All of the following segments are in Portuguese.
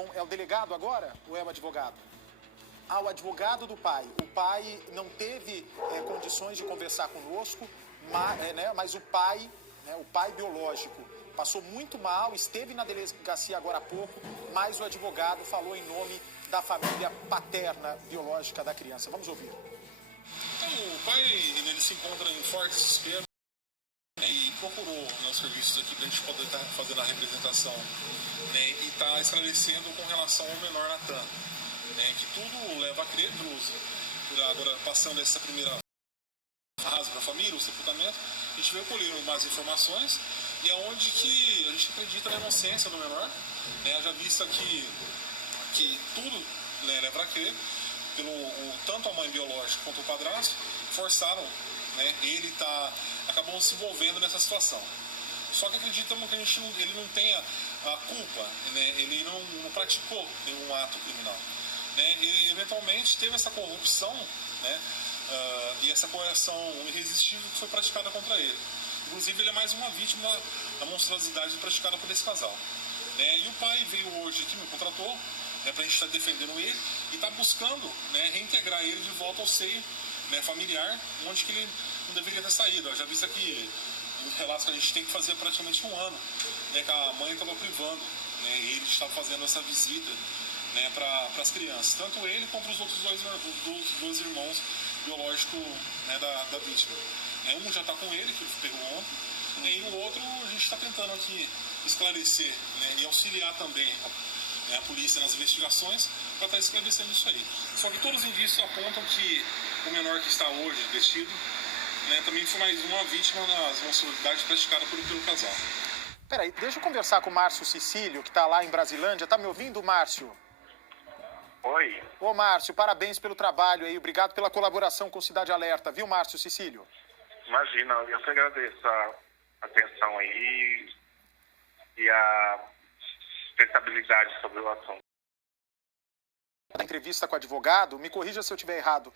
com... É o delegado agora ou é o advogado? O advogado do pai. O pai não teve condições de conversar conosco, mas o pai biológico, passou muito mal, esteve na delegacia agora há pouco, mas o advogado falou em nome da família paterna biológica da criança. Vamos ouvir. Então, o pai ele se encontra em forte desespero e procurou nos serviços aqui para a gente poder estar fazendo a representação, né, e está esclarecendo com relação ao menor Natan, né, que tudo leva a crer, agora passando essa primeira fase para a família, o sepultamento, a gente veio colher mais informações e aonde que a gente acredita na inocência do menor, né, já vista que tudo, né, leva a crer, tanto a mãe biológica quanto o padrasto forçaram, né, acabou se envolvendo nessa situação. Só que acreditamos que ele não tenha a culpa, né, ele não praticou nenhum ato criminal, né, e eventualmente teve essa corrupção, né, e essa coerção irresistível que foi praticada contra ele. Inclusive, ele é mais uma vítima da monstruosidade praticada por esse casal. E o pai veio hoje aqui, me contratou, para a gente estar defendendo ele e está buscando, né, reintegrar ele de volta ao seio, né, familiar, onde que ele não deveria ter saído. Eu já vi isso aqui, nos relatos que a gente tem que fazer praticamente um ano, né, que a mãe estava privando, né, e ele estava fazendo essa visita, né, para as crianças, tanto ele quanto os outros dois irmãos biológicos, né, da vítima. Um já está com ele, que ele pegou ontem, e o outro a gente está tentando aqui esclarecer, né, e auxiliar também, né, a polícia nas investigações para estar esclarecendo isso aí. Só que todos os indícios apontam que o menor que está hoje vestido, né, também foi mais uma vítima das monstruosidades praticadas pelo casal. Peraí, deixa eu conversar com o Márcio Cecílio, que está lá em Brasilândia. Tá me ouvindo, Márcio? Oi. Ô, Márcio, parabéns pelo trabalho aí. Obrigado pela colaboração com Cidade Alerta, viu, Márcio Cecílio? Imagina, eu que agradeço a atenção aí e a responsabilidade sobre o assunto. Na entrevista com o advogado, me corrija se eu estiver errado,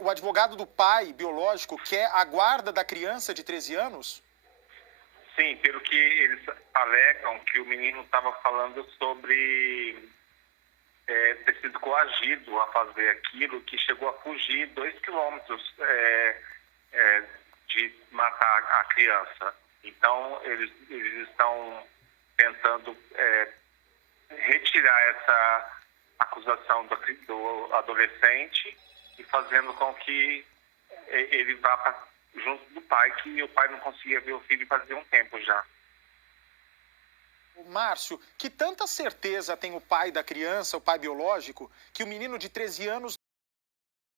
o advogado do pai biológico quer a guarda da criança de 13 anos? Sim, pelo que eles alegam que o menino estava falando sobre ter sido coagido a fazer aquilo, que chegou a fugir 2 quilômetros de matar a criança. Então, eles estão tentando retirar essa acusação do adolescente e fazendo com que ele vá junto do pai, que o pai não conseguia ver o filho fazia um tempo já. Márcio, que tanta certeza tem o pai da criança, o pai biológico, que o menino de 13 anos,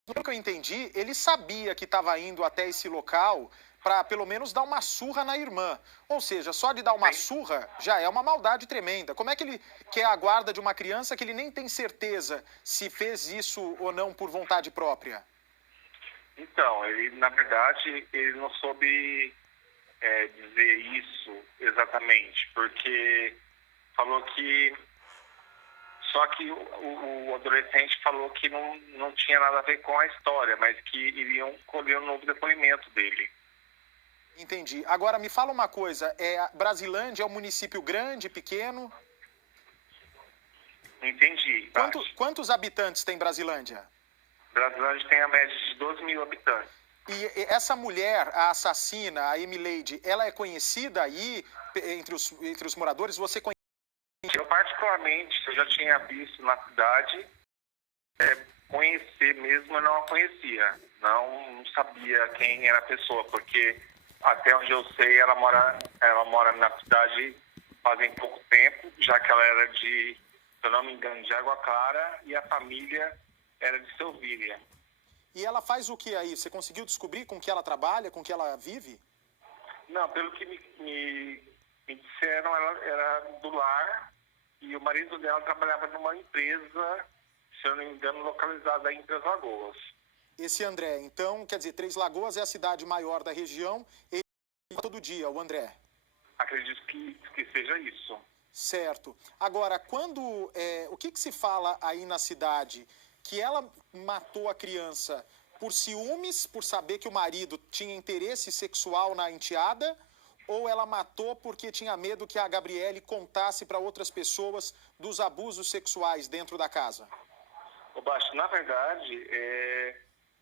pelo que eu entendi, ele sabia que estava indo até esse local para pelo menos dar uma surra na irmã. Ou seja, só de dar uma surra já é uma maldade tremenda. Como é que ele quer a guarda de uma criança que ele nem tem certeza se fez isso ou não por vontade própria? Então, na verdade, ele não soube dizer isso exatamente, porque falou que... Só que o adolescente falou que não tinha nada a ver com a história, mas que iriam colher um novo depoimento dele. Entendi. Agora, me fala uma coisa, Brasilândia é um município grande, pequeno? Entendi. Quantos habitantes tem Brasilândia? Brasilândia tem a média de 12 mil habitantes. E essa mulher, a assassina, a Emileide, ela é conhecida aí entre os moradores? Você conhece? Eu, particularmente, eu já tinha visto na cidade, conhecer mesmo, eu não a conhecia. Não sabia quem era a pessoa, porque até onde eu sei, ela mora na cidade fazem pouco tempo, já que ela era se eu não me engano, de Água Clara, e a família era de Selvíria. E ela faz o que aí? Você conseguiu descobrir com que ela trabalha, com que ela vive? Não, pelo que me disseram, ela era do lar e o marido dela trabalhava numa empresa, se eu não me engano, localizada em Três Lagoas. Esse André, então, quer dizer, Três Lagoas é a cidade maior da região, ele todo dia, o André? Acredito que seja isso. Certo. Agora, o que se fala aí na cidade? Que ela matou a criança por ciúmes, por saber que o marido tinha interesse sexual na enteada, ou ela matou porque tinha medo que a Gabriele contasse para outras pessoas dos abusos sexuais dentro da casa? Ô, Baixo, na verdade,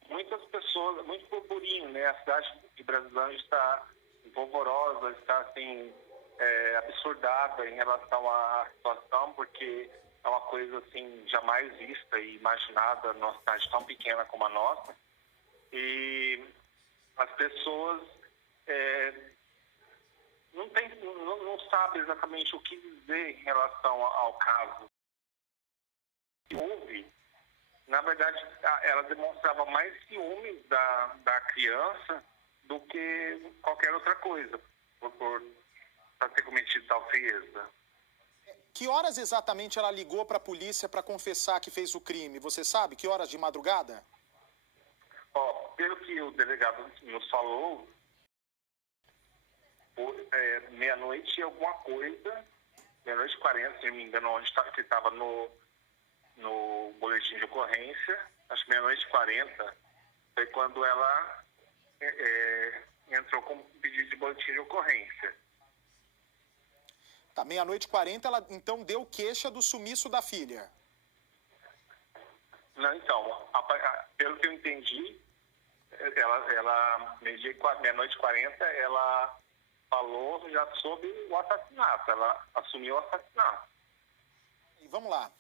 muitas pessoas, muito burburinho, né? A cidade de Brasilândia está polvorosa, está assim, absurdada em relação à situação, porque é uma coisa assim jamais vista e imaginada numa cidade tão pequena como a nossa. E as pessoas não sabem exatamente o que dizer em relação ao caso que houve. Na verdade, ela demonstrava mais ciúmes da criança do que qualquer outra coisa, por ter cometido tal frieza. Que horas exatamente ela ligou para a polícia para confessar que fez o crime? Você sabe? Que horas de madrugada? Pelo que o delegado nos falou, meia-noite e alguma coisa, meia-noite e 40, se não me engano, onde estava no boletim de ocorrência, acho que meia-noite e 40, foi quando ela entrou com pedido de boletim de ocorrência. Tá, meia-noite e 40, ela então deu queixa do sumiço da filha. Não, então, pelo que eu entendi, ela meia-noite e 40, ela falou já sobre o assassinato, ela assumiu o assassinato. E vamos lá.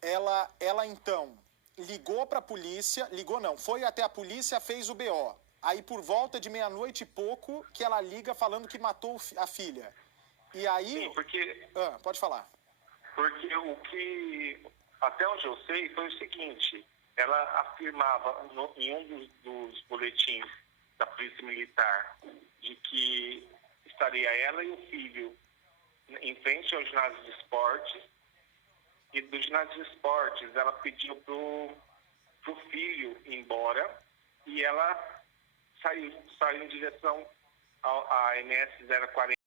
Ela então ligou para a polícia, ligou não, foi até a polícia, fez o BO. Aí por volta de meia-noite e pouco que ela liga falando que matou a filha. E aí... Sim, porque... pode falar. Porque o que, até onde eu sei, foi o seguinte, ela afirmava em um dos boletins da Polícia Militar de que estaria ela e o filho em frente ao ginásio de esportes, e do ginásio de esportes ela pediu pro filho ir embora, e ela saiu em direção à MS 040,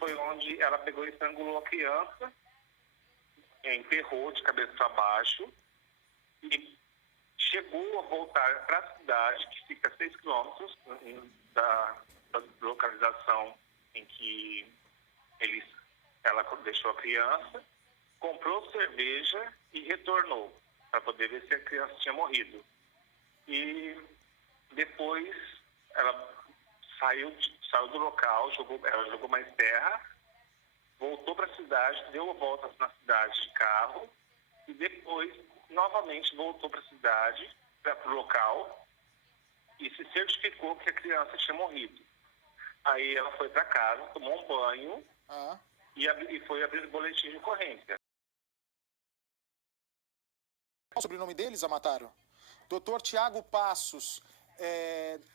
foi onde ela pegou e estrangulou a criança, enterrou de cabeça para baixo e chegou a voltar para a cidade, que fica a 6 quilômetros da localização em que ela deixou a criança, comprou cerveja e retornou para poder ver se a criança tinha morrido. E depois ela saiu do local, ela jogou mais terra, voltou para a cidade, deu voltas na cidade de carro e depois novamente voltou para a cidade, para o local, e se certificou que a criança tinha morrido. Aí ela foi para casa, tomou um banho e foi abrir o boletim de ocorrência. O sobrenome deles, Amataro? Doutor Tiago Passos,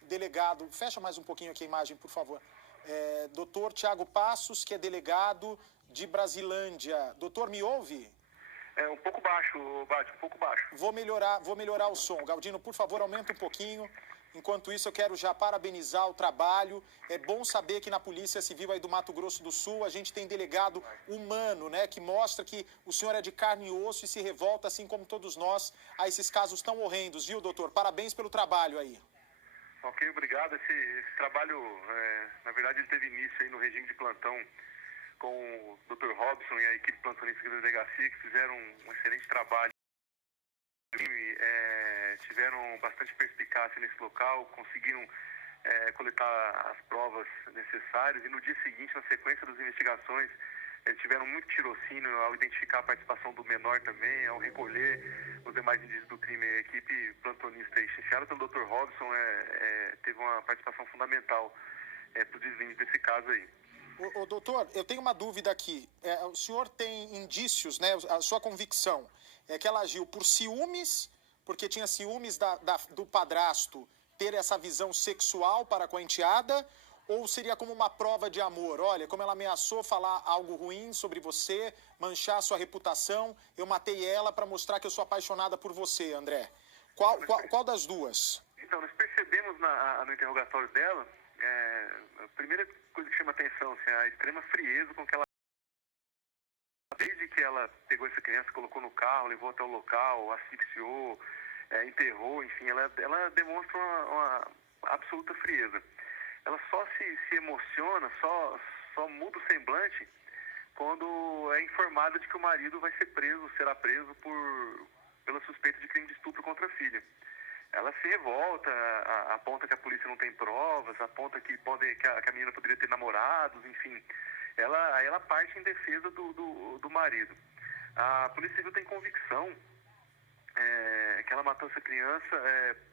delegado... Fecha mais um pouquinho aqui a imagem, por favor. Doutor Tiago Passos, que é delegado de Brasilândia. Doutor, me ouve? Um pouco baixo, Bate, um pouco baixo. Vou melhorar o som. Galdino, por favor, aumenta um pouquinho. Enquanto isso, eu quero já parabenizar o trabalho. É bom saber que na Polícia Civil aí do Mato Grosso do Sul, a gente tem delegado humano, né? Que mostra que o senhor é de carne e osso e se revolta, assim como todos nós, a esses casos tão horrendos, viu, doutor? Parabéns pelo trabalho aí. Ok, obrigado. Esse trabalho, na verdade, ele teve início aí no regime de plantão com o Dr. Robson e a equipe plantonista da delegacia, que fizeram um excelente trabalho. Tiveram bastante perspicácia nesse local, conseguiram coletar as provas necessárias e no dia seguinte, na sequência das investigações, tiveram muito tirocínio ao identificar a participação do menor também, ao recolher os demais indícios do crime. A equipe plantonista chefiada pelo Dr. Robson teve uma participação fundamental para o deslinde desse caso aí. Doutor, eu tenho uma dúvida aqui. O senhor tem indícios, né? A sua convicção é que ela agiu por ciúmes, porque tinha ciúmes do padrasto ter essa visão sexual para com a enteada, ou seria como uma prova de amor? Olha, como ela ameaçou falar algo ruim sobre você, manchar sua reputação, eu matei ela para mostrar que eu sou apaixonada por você, André. Qual das duas? Então, nós percebemos no interrogatório dela, a primeira coisa que chama atenção, assim, a extrema frieza com que ela... Desde que ela pegou essa criança, colocou no carro, levou até o local, asfixiou, enterrou, enfim, ela demonstra uma absoluta frieza. ela só se emociona, só muda o semblante quando é informada de que o marido vai ser preso, será preso pela suspeita de crime de estupro contra a filha. Ela se revolta, aponta que a polícia não tem provas, aponta que a menina poderia ter namorados, enfim. Aí ela parte em defesa do marido. A Polícia Civil tem convicção que ela matou essa criança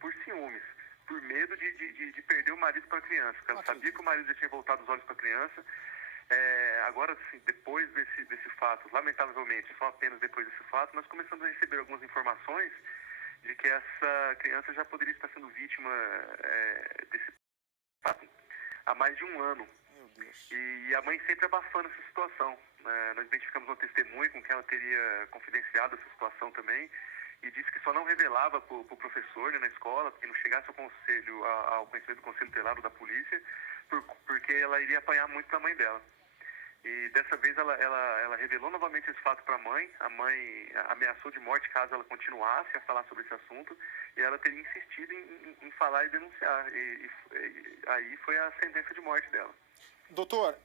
por ciúmes, por medo de perder o marido para a criança. Porque ela sabia que o marido já tinha voltado os olhos para a criança. Agora, assim, depois desse fato, lamentavelmente, só apenas depois desse fato, nós começamos a receber algumas informações de que essa criança já poderia estar sendo vítima desse fato há mais de um ano. Meu Deus. E a mãe sempre abafando essa situação. Nós identificamos uma testemunha com quem ela teria confidenciado essa situação também e disse que só não revelava para o professor, né, na escola, porque não chegasse ao conhecimento do Conselho Tutelar da polícia, porque ela iria apanhar muito da mãe dela. E dessa vez ela revelou novamente esse fato para a mãe ameaçou de morte caso ela continuasse a falar sobre esse assunto, e ela teria insistido em falar e denunciar, e aí foi a sentença de morte dela. Doutor,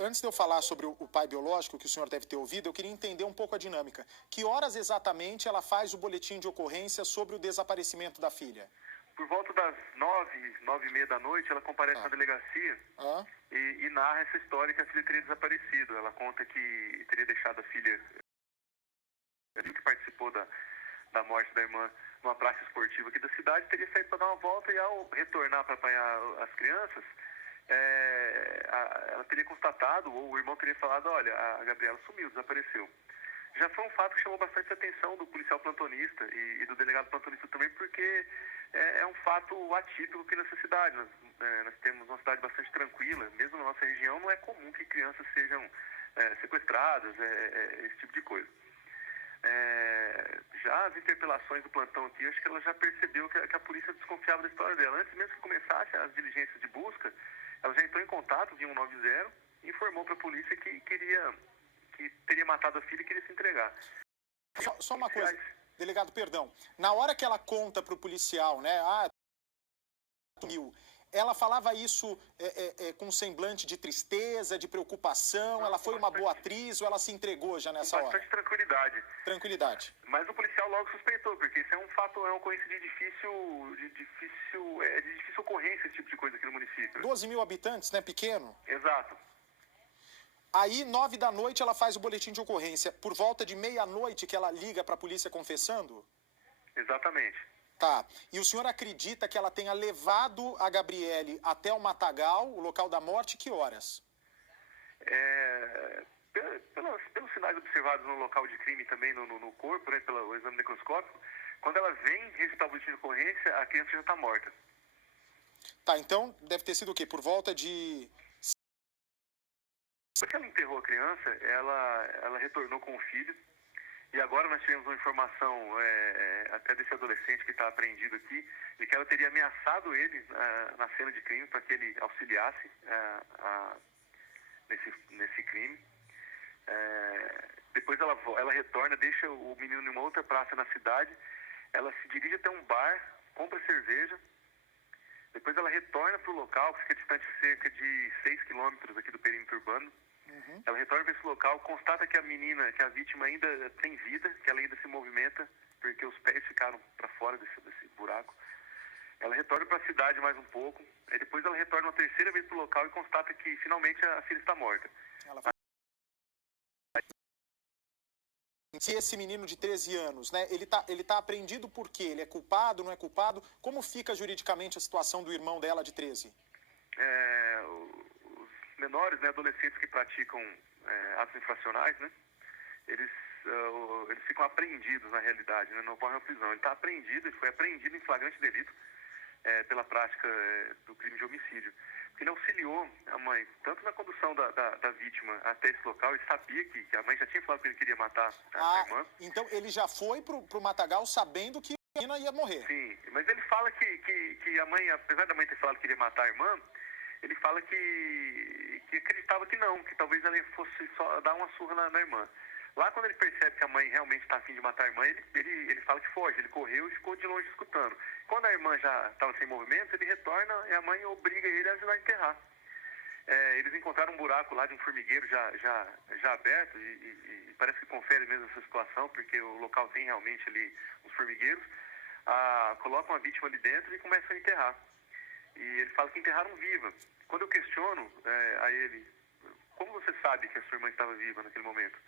antes de eu falar sobre o pai biológico, que o senhor deve ter ouvido, eu queria entender um pouco a dinâmica. Que horas exatamente ela faz o boletim de ocorrência sobre o desaparecimento da filha? Por volta das 9h30 da noite, ela comparece na delegacia e narra essa história que a filha teria desaparecido. Ela conta que teria deixado a filha, que participou da morte da irmã, numa praça esportiva aqui da cidade, teria saído para dar uma volta, e ao retornar para apanhar as crianças, ela teria constatado, ou o irmão teria falado, olha, a Gabriela sumiu, desapareceu. Já foi um fato que chamou bastante atenção do policial plantonista e do delegado plantonista também, porque é um fato atípico aqui nessa cidade. Nós temos uma cidade bastante tranquila, mesmo na nossa região não é comum que crianças sejam sequestradas, esse tipo de coisa. Já as interpelações do plantão aqui, eu acho que ela já percebeu que a polícia desconfiava da história dela. Antes mesmo que começasse as diligências de busca, ela já entrou em contato via 190 e informou para a polícia que teria matado a filha e queria se entregar. Só uma coisa, delegado, perdão. Na hora que ela conta para o policial, né, ela falava isso com um semblante de tristeza, de preocupação? Ela foi uma boa atriz ou ela se entregou já nessa hora? Bastante tranquilidade. Tranquilidade. Mas o policial logo suspeitou, porque isso é um fato, é uma ocorrência de difícil ocorrência, esse tipo de coisa aqui no município. 12 mil habitantes, né? Pequeno. Exato. Aí, 9 da noite, ela faz o boletim de ocorrência. Por volta de meia-noite que ela liga para a polícia confessando? Exatamente. Tá. E o senhor acredita que ela tenha levado a Gabriele até o matagal, o local da morte, que horas? Pelos sinais observados no local de crime também, no corpo, né, pelo exame necroscópico, quando ela vem registrar o boletim de ocorrência, a criança já está morta. Tá, então deve ter sido o quê? Por volta de... Depois que ela enterrou a criança, ela retornou com o filho. E agora nós tivemos uma informação até desse adolescente que está apreendido aqui, de que ela teria ameaçado ele na cena de crime para que ele auxiliasse nesse crime. Depois ela retorna, deixa o menino em uma outra praça na cidade, ela se dirige até um bar, compra cerveja, depois ela retorna para o local, que fica distante cerca de 6 quilômetros aqui do perímetro urbano. Ela retorna para esse local, constata que a vítima ainda tem vida, que ela ainda se movimenta, porque os pés ficaram para fora desse buraco. Ela retorna para a cidade mais um pouco, aí depois ela retorna uma terceira vez para o local e constata que finalmente a filha está morta. Se esse menino de 13 anos, né, ele tá apreendido por quê? Ele é culpado, não é culpado? Como fica juridicamente a situação do irmão dela de 13? Os menores, né, adolescentes que praticam atos infracionais, né, eles ficam apreendidos na realidade, né, não ocorre uma prisão. Ele está apreendido, ele foi apreendido em flagrante delito pela prática do crime de homicídio. Ele auxiliou a mãe, tanto na condução da vítima até esse local, ele sabia que a mãe já tinha falado que ele queria matar a irmã. Então ele já foi pro matagal sabendo que a menina ia morrer. Sim, mas ele fala que a mãe, apesar da mãe ter falado que queria matar a irmã, ele fala que acreditava que não, que talvez ela fosse só dar uma surra na irmã. Lá quando ele percebe que a mãe realmente está a fim de matar a irmã, ele fala que foge, ele correu e ficou de longe escutando. Quando a irmã já estava sem movimento, ele retorna e a mãe obriga ele a ajudar a enterrar. Eles encontraram um buraco lá de um formigueiro já aberto e parece que confere mesmo essa situação, porque o local tem realmente ali uns formigueiros. Colocam a vítima ali dentro e começam a enterrar. E ele fala que enterraram viva. Quando eu questiono a ele, como você sabe que a sua irmã estava viva naquele momento?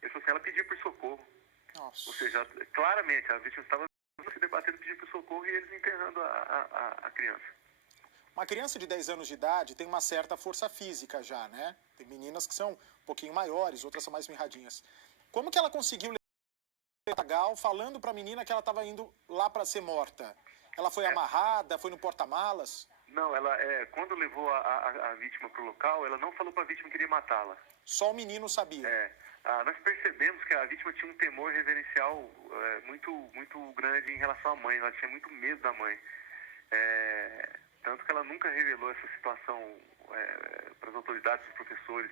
Ele falou assim, ela pediu por socorro. Nossa. Ou seja, claramente a vítima estava se debatendo, pedindo por socorro e eles enterrando a criança. Uma criança de 10 anos de idade tem uma certa força física já, né? Tem meninas que são um pouquinho maiores, outras são mais mirradinhas. Como que ela conseguiu levar o matagal falando para a menina que ela estava indo lá para ser morta? Ela foi amarrada, foi no porta-malas? Não, ela quando levou a vítima para o local, ela não falou para a vítima que queria matá-la. Só o menino sabia? Nós percebemos que a vítima tinha um temor reverencial muito grande em relação à mãe. Ela tinha muito medo da mãe. Tanto que ela nunca revelou essa situação para as autoridades, os professores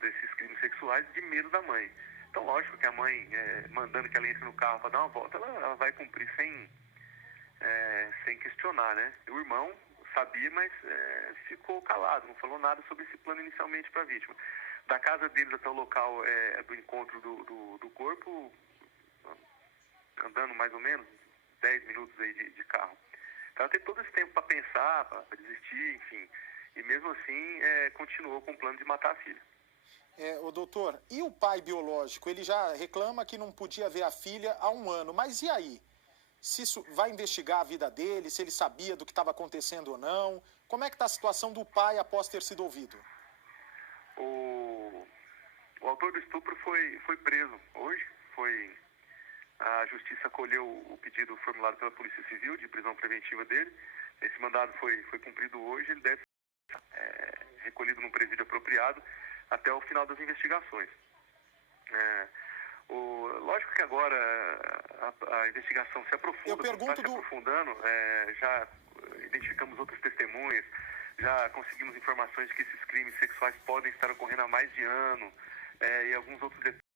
desses crimes sexuais, de medo da mãe. Então, lógico que a mãe, mandando que ela entre no carro para dar uma volta, ela vai cumprir sem questionar, né? O irmão sabia, mas ficou calado, não falou nada sobre esse plano inicialmente para a vítima. Da casa deles até o local do encontro do corpo, andando mais ou menos 10 minutos aí de carro. Então ela teve todo esse tempo para pensar, para desistir, enfim. E mesmo assim continuou com o plano de matar a filha. Doutor, e o pai biológico? Ele já reclama que não podia ver a filha há 1 ano, mas e aí? Se isso vai investigar a vida dele, se ele sabia do que estava acontecendo ou não? Como é que está a situação do pai após ter sido ouvido? O autor do estupro foi preso hoje. A justiça acolheu o pedido formulado pela Polícia Civil de prisão preventiva dele. Esse mandado foi cumprido hoje. Ele deve ser recolhido num presídio apropriado até o final das investigações. Lógico que agora a investigação se aprofunda, aprofundando, já identificamos outras testemunhas, já conseguimos informações de que esses crimes sexuais podem estar ocorrendo há mais de ano, e alguns outros detalhes